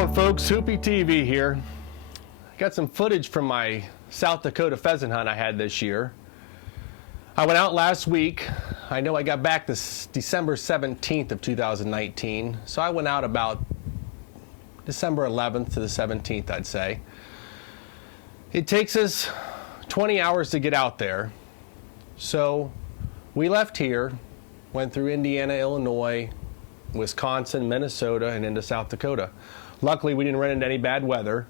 going, folks? Hoopy TV here. Got some footage from my South Dakota pheasant hunt I had this year. I went out last week. I know I got back this December 17th of 2019, so I went out about December 11th to the 17th, I'd say. It takes us 20 hours to get out there. So we left here, went through Indiana, Illinois, Wisconsin, Minnesota, and into South Dakota. Luckily, we didn't run into any bad weather.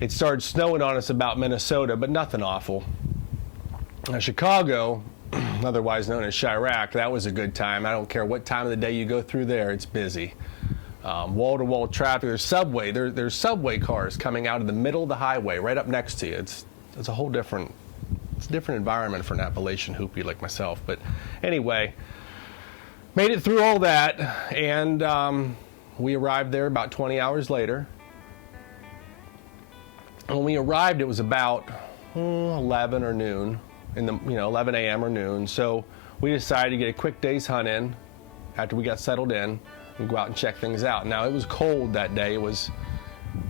It started snowing on us about Minnesota, but nothing awful. Now, Chicago, otherwise known as Chirac, that was a good time. I don't care what time of the day you go through there, it's busy. Wall-to-wall traffic. There's subway. There's subway cars coming out of the middle of the highway, right up next to you. It's a whole different, it's a different environment for an Appalachian hoopy like myself. But anyway, made it through all that, and we arrived there about 20 hours later. When we arrived, it was about 11 or noon, 11 a.m. or noon. So we decided to get a quick day's hunt in after we got settled in and go out and check things out. Now, it was cold that day. It was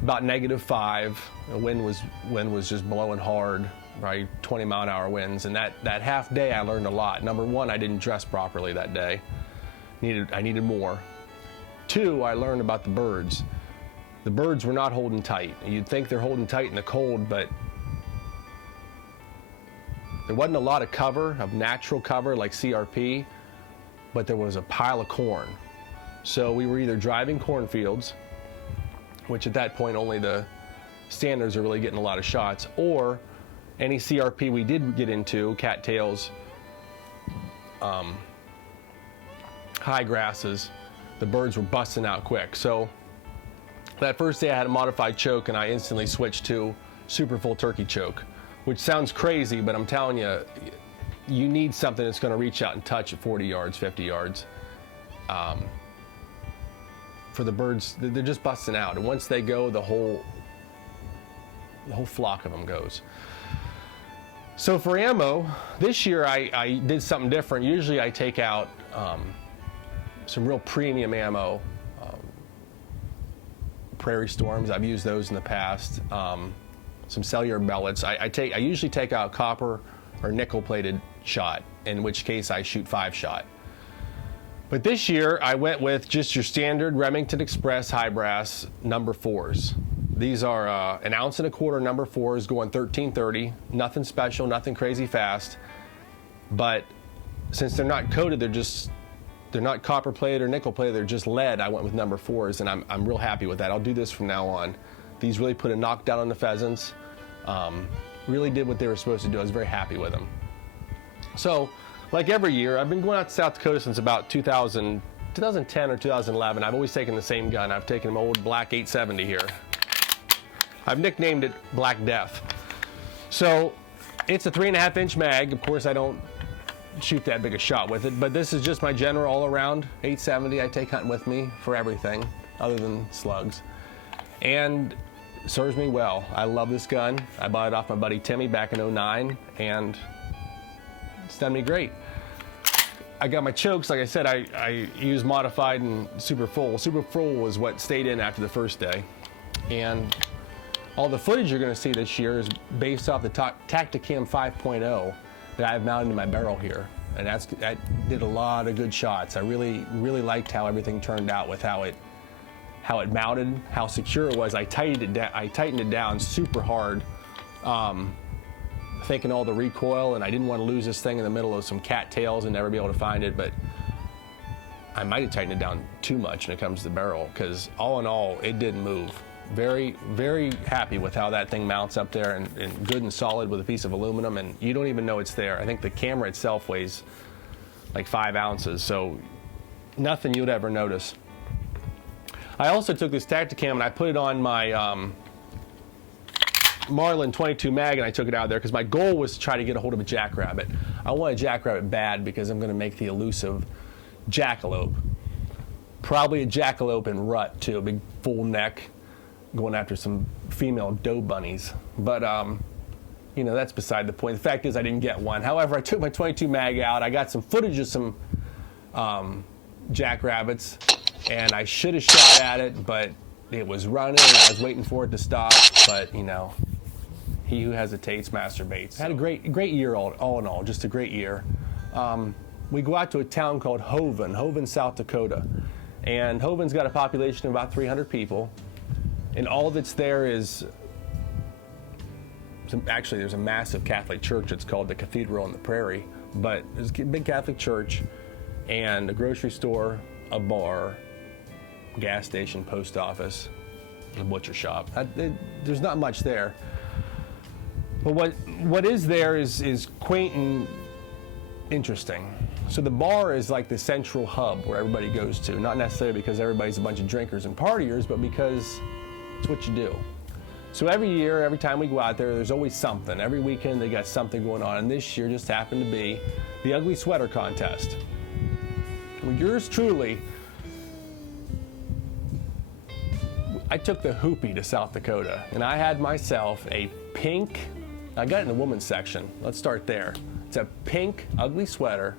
about -5. The wind was just blowing hard, right? 20-mile-an-hour winds. And that half day, I learned a lot. Number one, I didn't dress properly that day. I needed more. Two, I learned about the birds. The birds were not holding tight. You'd think they're holding tight in the cold, but there wasn't a lot of cover, of natural cover like CRP, but there was a pile of corn. So we were either driving cornfields, which at that point only the standards are really getting a lot of shots, or any CRP we did get into, cattails, high grasses, the birds were busting out quick. So that first day I had a modified choke, and I instantly switched to super full turkey choke, which sounds crazy, but I'm telling you, you need something that's going to reach out and touch at 40 yards, 50 yards. For the birds, they're just busting out, and once they go, the whole flock of them goes. So for ammo, this year I did something different. Usually I take out some real premium ammo. Prairie Storms, I've used those in the past. Some cellular bellets. I usually take out copper or nickel-plated shot, in which case I shoot 5-shot. But this year I went with just your standard Remington Express high brass number 4s. These are 1.25 ounce number 4s going 1330. Nothing special, nothing crazy fast. But since they're not coated, they're not copper plated or nickel plated, they're just lead. I went with number 4s, and I'm real happy with that. I'll do this from now on. These really put a knockdown on the pheasants. Really did what they were supposed to do. I was very happy with them. So, like every year, I've been going out to South Dakota since about 2010 or 2011. I've always taken the same gun. I've taken an old black 870 here. I've nicknamed it Black Death. So, it's a 3.5-inch mag. Of course, I don't shoot that big a shot with it, but this is just my general all-around 870. I take hunting with me for everything other than slugs, and it serves me well. I love this gun. I bought it off my buddy Timmy back in '09, and it's done me great. I got my chokes, like I said, I use modified and super full. Super full was what stayed in after the first day, and all the footage you're going to see this year is based off the Tacticam 5.0 that I have mounted in my barrel here, and that did a lot of good shots. I really liked how everything turned out with how it mounted, how secure it was. I tightened it down super hard, thinking all the recoil, and I didn't want to lose this thing in the middle of some cattails and never be able to find it. But I might have tightened it down too much when it comes to the barrel, because all in all, it didn't move. Very, very happy with how that thing mounts up there, and good and solid with a piece of aluminum, and you don't even know it's there. I think the camera itself weighs like 5 ounces, so nothing you'd ever notice. I also took this Tacticam and I put it on my Marlin 22 mag, and I took it out of there because my goal was to try to get a hold of a jackrabbit. I want a jackrabbit bad because I'm going to make the elusive jackalope. Probably a jackalope in rut too, a big full neck, going after some female doe bunnies. But that's beside the point. The fact is I didn't get one. However, I took my 22 mag out. I got some footage of some jackrabbits, and I should have shot at it, but it was running, and I was waiting for it to stop, but you know, he who hesitates masturbates. Had a great year all in all, just a great year. We go out to a town called Hoven, South Dakota, and Hoven's got a population of about 300 people, and all that's there is, actually there's a massive Catholic church. It's called the Cathedral on the Prairie, but there's a big Catholic church and a grocery store, a bar, gas station, post office, a butcher shop. There's not much there. But what is there is quaint and interesting. So the bar is like the central hub where everybody goes to, not necessarily because everybody's a bunch of drinkers and partiers, but because it's what you do. So every year, every time we go out there, there's always something. Every weekend they got something going on, and this year just happened to be the ugly sweater contest. Well, yours truly, I took the hoopy to South Dakota, and I had myself a pink, I got it in the women's section. Let's start there. It's a pink, ugly sweater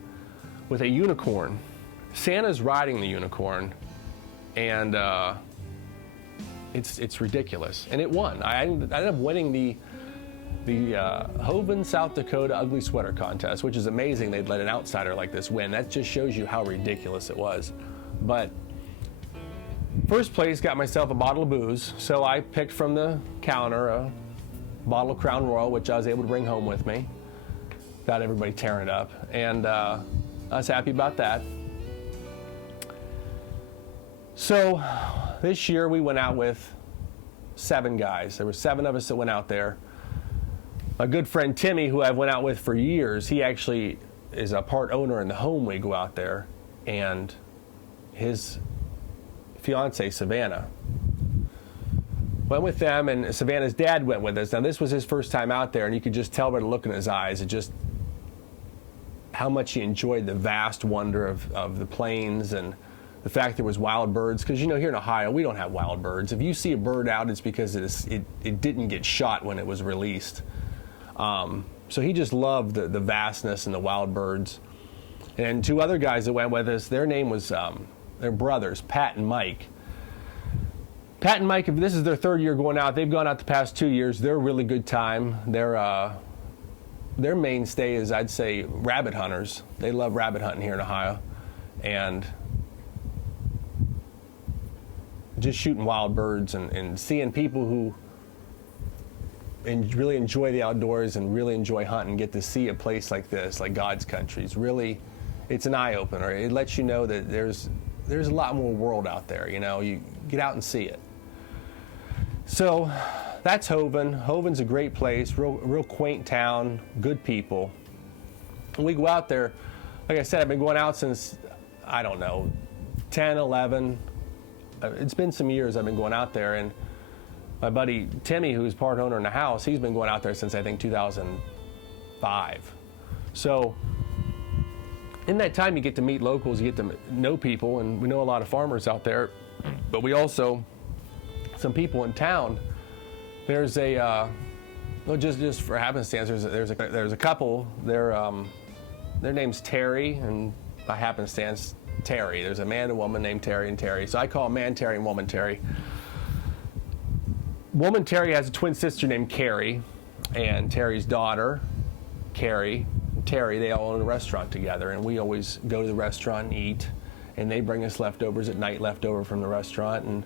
with a unicorn. Santa's riding the unicorn, and it's ridiculous. And it won. I ended up winning the Hoven, South Dakota Ugly Sweater Contest, which is amazing they'd let an outsider like this win. That just shows you how ridiculous it was. But first place got myself a bottle of booze, so I picked from the counter a bottle of Crown Royal, which I was able to bring home with me. Got everybody tearing it up, and I was happy about that. So this year we went out with 7 guys. There were 7 of us that went out there. My good friend Timmy, who I've went out with for years, he actually is a part owner in the home we go out there, and his fiance Savannah went with them, and Savannah's dad went with us. Now this was his first time out there, and you could just tell by the look in his eyes, it just how much he enjoyed the vast wonder of the plains and the fact there was wild birds. Because you know, here in Ohio we don't have wild birds. If you see a bird out, it's because it didn't get shot when it was released. So he just loved the vastness and the wild birds. And 2 other guys that went with us, their name was they're brothers, Pat and Mike. Pat and Mike, this is their 3rd year going out. They've gone out the past 2 years. They're a really good time. Their mainstay is, I'd say, rabbit hunters. They love rabbit hunting here in Ohio, and just shooting wild birds and seeing people who really enjoy the outdoors and really enjoy hunting get to see a place like this, like God's country. It's an eye-opener. It lets you know that there's a lot more world out there. You know, you get out and see it. So that's Hoven. Hoven's a great place, real quaint town, good people. We go out there, like I said, I've been going out since, I don't know, 10, 11. It's been some years I've been going out there, and my buddy Timmy, who's part owner in the house, he's been going out there since I think 2005. So in that time, you get to meet locals, you get to know people, and we know a lot of farmers out there, but we also, some people in town. There's a, well, just for happenstance, there's a couple. Their name's Terry, and by happenstance, Terry. There's a man and woman named Terry and Terry. So I call them man Terry and woman Terry. Woman Terry has a twin sister named Carrie, and Terry's daughter, Carrie, and Terry, they all own a restaurant together, and we always go to the restaurant and eat, and they bring us leftovers at night, leftover from the restaurant, and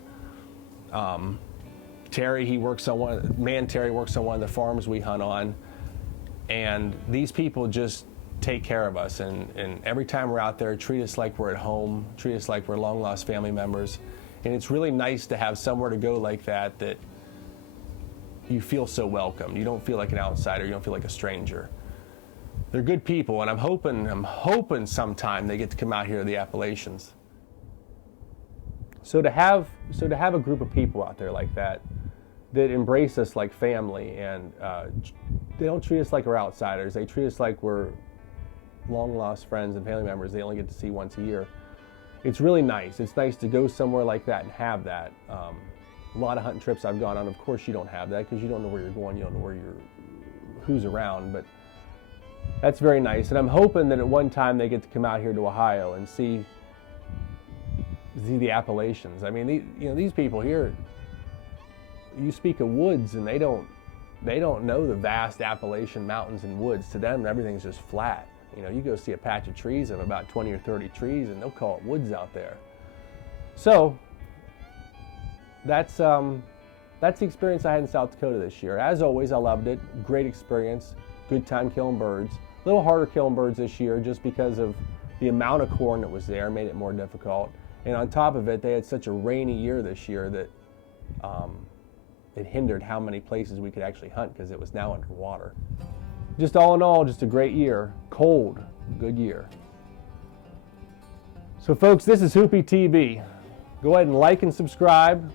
Terry, Terry works on one of the farms we hunt on, and these people just take care of us, and every time we're out there, treat us like we're at home, treat us like we're long lost family members, and it's really nice to have somewhere to go like that you feel so welcome. You don't feel like an outsider, you don't feel like a stranger. They're good people, and I'm hoping sometime they get to come out here to the Appalachians. So to have a group of people out there like that embrace us like family, and they don't treat us like we're outsiders. They treat us like we're long lost friends and family members they only get to see once a year. It's really nice. It's nice to go somewhere like that and have that. A lot of hunting trips I've gone on, of course you don't have that because you don't know where you're going, you don't know who's around, but that's very nice. And I'm hoping that at one time they get to come out here to Ohio and see see the Appalachians. I mean, these people here, you speak of woods and they don't know the vast Appalachian mountains and woods. To them, everything's just flat. You know, you go see a patch of trees of about 20 or 30 trees and they'll call it woods out there. So that's the experience I had in South Dakota this year. As always, I loved it. Great experience. Good time killing birds. A little harder killing birds this year just because of the amount of corn that was there, made it more difficult. And on top of it, they had such a rainy year this year that it hindered how many places we could actually hunt because it was now underwater. Just all in all, just a great year. Cold, good year. So folks, this is Hoopy TV. Go ahead and like and subscribe.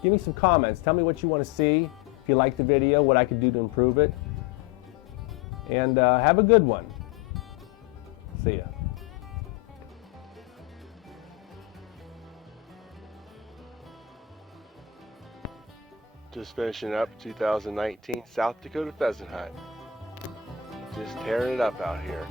Give me some comments. Tell me what you want to see. If you like the video, what I could do to improve it. And have a good one. See ya. Just finishing up 2019 South Dakota pheasant hunt. Just tearing it up out here.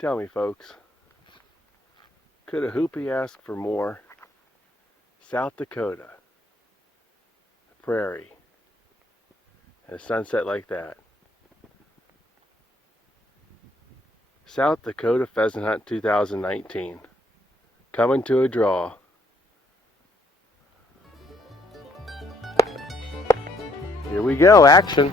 Tell me, folks, could a hoopy ask for more? South Dakota, prairie, and a sunset like that. South Dakota Pheasant Hunt 2019, coming to a draw. Here we go, action.